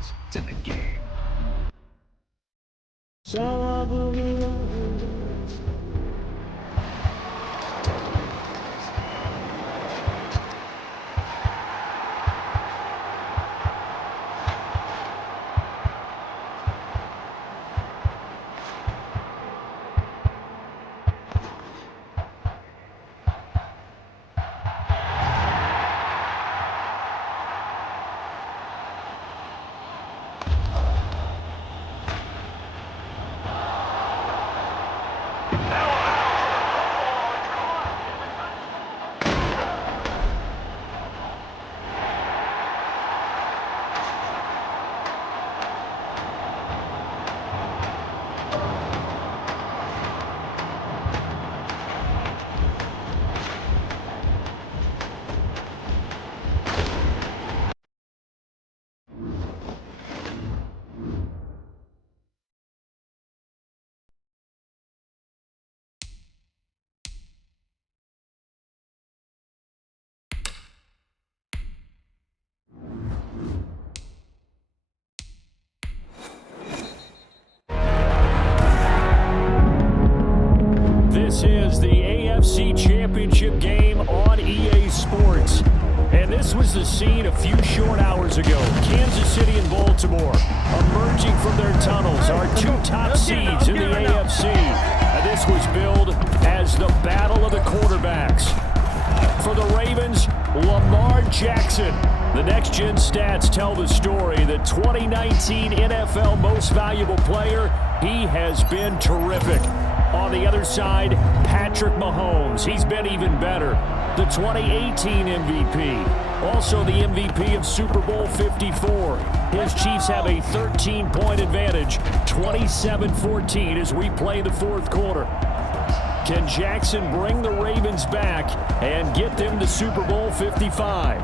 sports. It's in the game. This is the AFC Championship game on EA Sports. And this was the scene a few short hours ago. Kansas City and Baltimore emerging from their tunnels are two top seeds in the AFC. And this was billed as the battle of the quarterbacks. For the Ravens, Lamar Jackson. The next-gen stats tell the story. The 2019 NFL Most Valuable Player, he has been terrific. On the other side, Patrick Mahomes. He's been even better. The 2018 MVP. Also the MVP of Super Bowl 54. His Chiefs have a 13-point advantage, 27-14 as we play the fourth quarter. Can Jackson bring the Ravens back and get them to Super Bowl 55?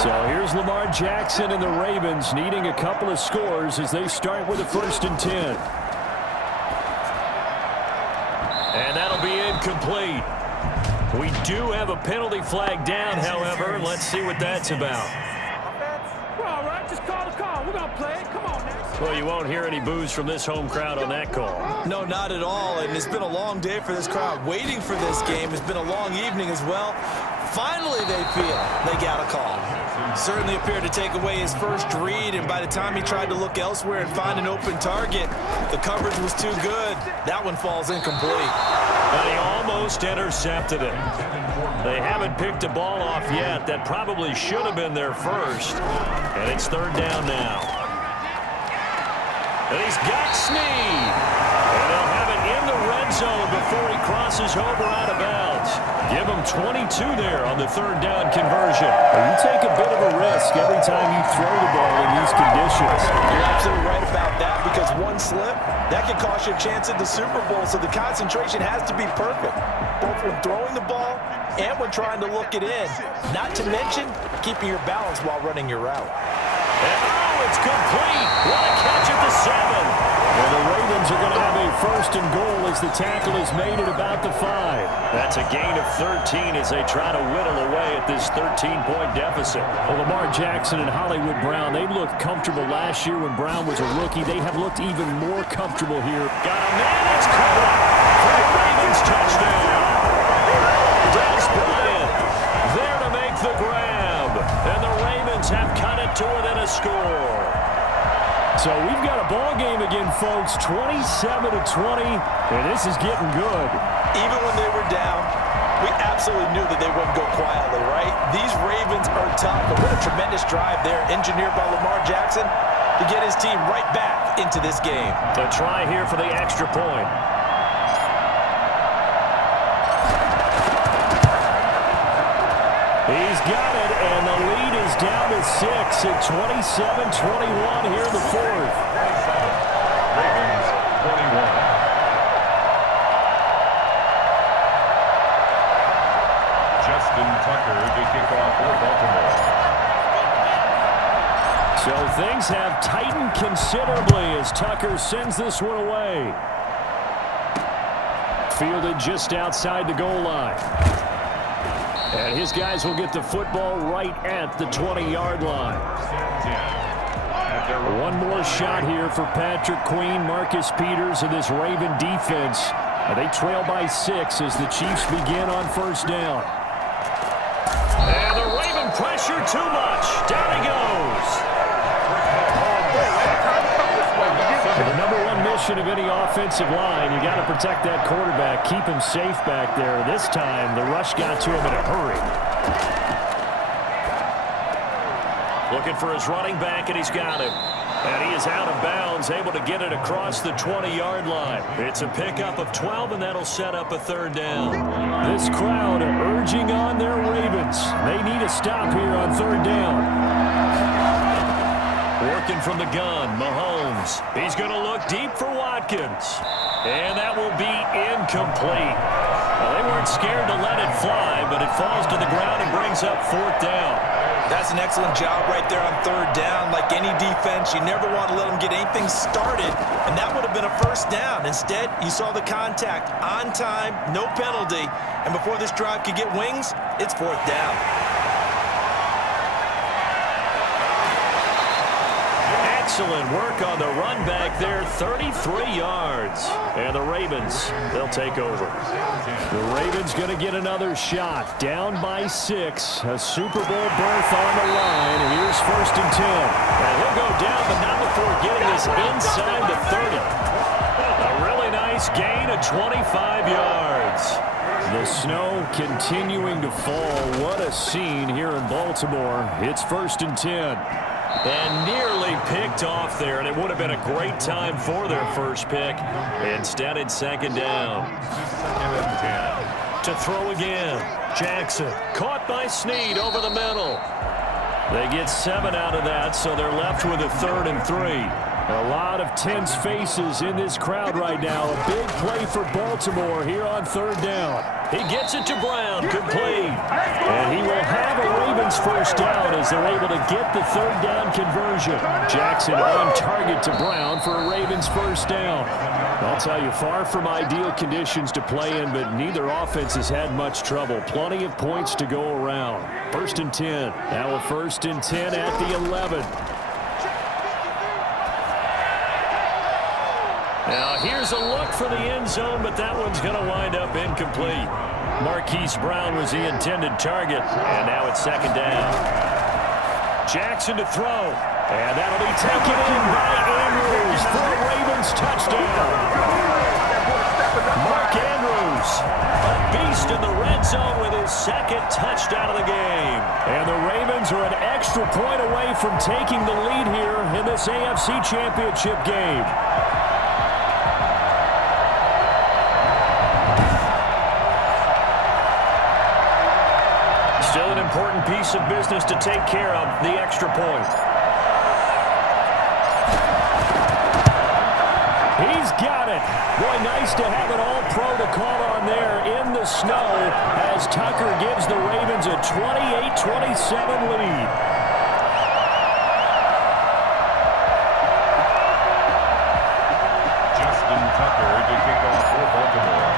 So here's Lamar Jackson and the Ravens needing a couple of scores as they start with a 1st and 10. And that'll be incomplete. We do have a penalty flag down, however. Let's see what that's about. We're all right. Just call the call. We're going to play it. Come on now. Well, you won't hear any boos from this home crowd on that call. No, not at all. And it's been a long day for this crowd. Waiting for this game. It's been a long evening as well. Finally, they feel they got a call. Certainly appeared to take away his first read, and by the time he tried to look elsewhere and find an open target, the coverage was too good. That one falls incomplete. But he almost intercepted it. They haven't picked a ball off yet. That probably should have been their first. And it's 3rd down now. And he's got Snead. And they'll have it in the red zone before he crosses over out of bounds. Give him 22 there on the 3rd down conversion. Well, you take a bit of a risk every time you throw the ball in these conditions. You're absolutely right about that, because one slip, that can cost you a chance at the Super Bowl, so the concentration has to be perfect, both when throwing the ball and when trying to look it in. Not to mention keeping your balance while running your route. And oh, it's complete. What a catch at the 7. And the Ravens are going to have a 1st and goal as the tackle is made at about the 5. That's a gain of 13 as they try to whittle away at this 13-point deficit. Well, Lamar Jackson and Hollywood Brown, they looked comfortable last year when Brown was a rookie. They have looked even more comfortable here. Got a man that's caught up for the Ravens touchdown. Des Bryant there to make the grab. And the Ravens have cut it to within a score. So we've got a ball game again, folks, 27-20, and this is getting good. Even when they were down, we absolutely knew that they wouldn't go quietly, right? These Ravens are tough, but what a tremendous drive there, engineered by Lamar Jackson, to get his team right back into this game. A try here for the extra point. He's got it, and the lead is down to 6 at 27-21 here in the 4th. Ravens 21. Justin Tucker to kick off for Baltimore. So things have tightened considerably as Tucker sends this one away. Fielded just outside the goal line. And his guys will get the football right at the 20-yard line. One more shot here for Patrick Queen, Marcus Peters, and this Raven defense. They trail by 6 as the Chiefs begin on first down. And the Raven pressure too much. Down he goes. The number one mission of any offensive line, you got to protect that quarterback, keep him safe back there. This time, the rush got to him in a hurry. Looking for his running back, and he's got him. And he is out of bounds, able to get it across the 20-yard line. It's a pickup of 12, and that'll set up a third down. This crowd urging on their Ravens. They need a stop here on third down. Working from the gun, Mahomes. He's going to look deep for Watkins. And that will be incomplete. Well, they weren't scared to let it fly, but it falls to the ground and brings up fourth down. That's an excellent job right there on third down. Like any defense, you never want to let them get anything started, and that would have been a first down. Instead, you saw the contact on time, no penalty, and before this drive could get wings, it's fourth down. Excellent work on the run back there, 33 yards. And the Ravens, they'll take over. The Ravens going to get another shot, down by 6. A Super Bowl berth on the line, and here's first and 10. And he'll go down, but not before getting this inside the 30. A really nice gain of 25 yards. The snow continuing to fall. What a scene here in Baltimore. It's first and 10. And nearly picked off there, and it would have been a great time for their first pick. Instead, it's second down. To throw again. Jackson caught by Snead over the middle. They get 7 out of that, so they're left with a 3rd and 3. A lot of tense faces in this crowd right now. A big play for Baltimore here on third down. He gets it to Brown, complete. And he will have a Ravens first down as they're able to get the third down conversion. Jackson on target to Brown for a Ravens first down. I'll tell you, far from ideal conditions to play in, but neither offense has had much trouble. Plenty of points to go around. First and 10. Now a first and 10 at the 11. Now here's a look for the end zone, but that one's going to wind up incomplete. Marquise Brown was the intended target, and now it's second down. Jackson to throw, and that'll be taken in by Andrews for a Ravens touchdown. Mark Andrews, a beast in the red zone with his second touchdown of the game. And the Ravens are an extra point away from taking the lead here in this AFC Championship game. Still an important piece of business to take care of, the extra point. He's got it. Boy, nice to have an all-pro to call on there in the snow as Tucker gives the Ravens a 28-27 lead. Justin Tucker to kick off for Baltimore.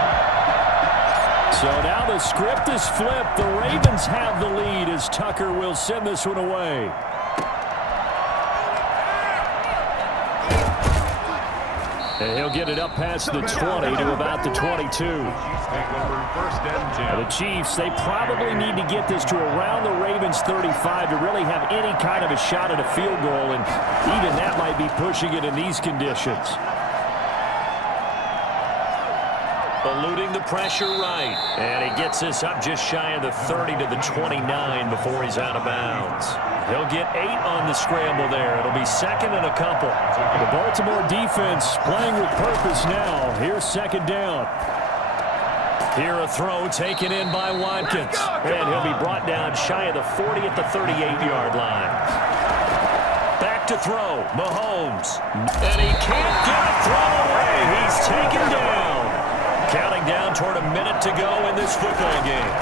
So now the script is flipped. The Ravens have the lead as Tucker will send this one away. And he'll get it up past the 20 to about the 22. The Chiefs, they probably need to get this to around the Ravens 35 to really have any kind of a shot at a field goal, and even that might be pushing it in these conditions. Eluding the pressure right. And he gets this up just shy of the 30 to the 29 before he's out of bounds. He'll get 8 on the scramble there. It'll be second and a couple. The Baltimore defense playing with purpose now. Here's second down. Here a throw taken in by Watkins. And he'll be brought down shy of the 40 at the 38-yard line. Back to throw. Mahomes. And he can't get a throw away. He's taken down. Counting down toward a minute to go in this football game.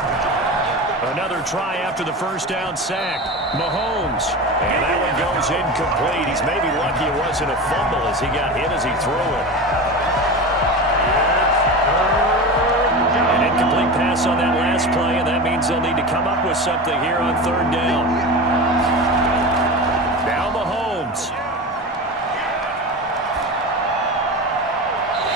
Another try after the first down sack. Mahomes. And that one goes incomplete. He's maybe lucky it wasn't a fumble as he got hit as he threw it. pass on that last play, and that means they'll need to come up with something here on third down. Now Mahomes.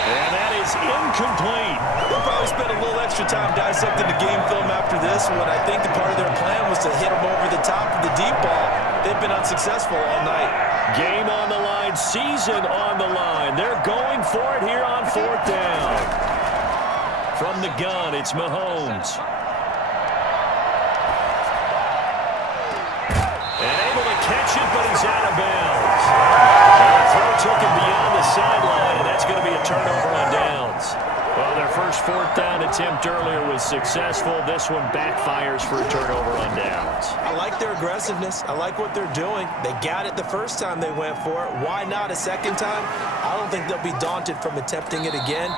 And that is incomplete. They'll probably spend a little extra time dissecting the game film after this one. I think the part of their plan was to hit them over the top of the deep ball. They've been unsuccessful all night. Game on the line, season on the line. They're going for it here on fourth down. From the gun, it's Mahomes. And able to catch it, but he's out of bounds. And the throw took him beyond the sideline, and that's going to be a turnover on downs. Well, their first fourth down attempt earlier was successful. This one backfires for a turnover on downs. I like their aggressiveness. I like what they're doing. They got it the first time they went for it. Why not a second time? I don't think they'll be daunted from attempting it again.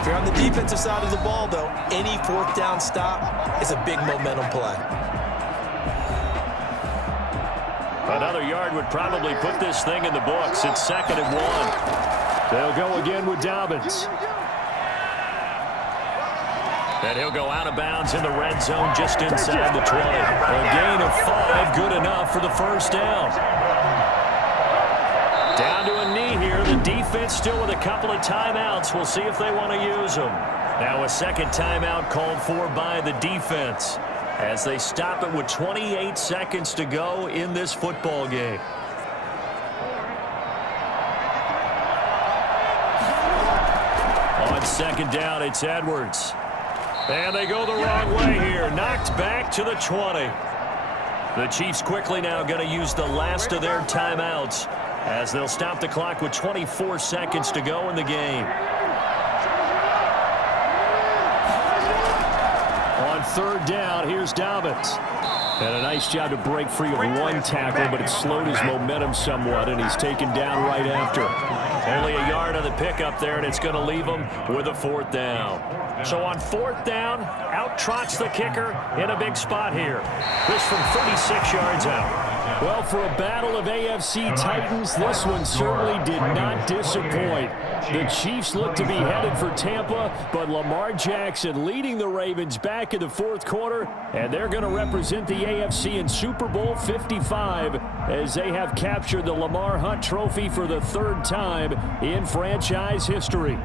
If you're on the defensive side of the ball, though, any fourth down stop is a big momentum play. Another yard would probably put this thing in the books. It's 2nd and 1. They'll go again with Dobbins. And he'll go out of bounds in the red zone just inside the 20. A gain of 5, good enough for the first down. Down to a knee here. The defense still with a couple of timeouts. We'll see if they want to use them. Now a second timeout called for by the defense as they stop it with 28 seconds to go in this football game. On second down, it's Edwards. And they go the wrong way here. Knocked back to the 20. The Chiefs quickly now going to use the last of their timeouts as they'll stop the clock with 24 seconds to go in the game. On third down, here's Dobbins. And a nice job to break free of one tackle, but it slowed his momentum somewhat, and he's taken down right after. Only a yard on the pickup there, and it's going to leave him with a fourth down. So on fourth down, out trots the kicker in a big spot here. This from 36 yards out. Well, for a battle of AFC Titans, this one certainly did not disappoint. The Chiefs look to be headed for Tampa, but Lamar Jackson leading the Ravens back in the fourth quarter, and they're going to represent the AFC in Super Bowl 55 as they have captured the Lamar Hunt Trophy for the third time in franchise history.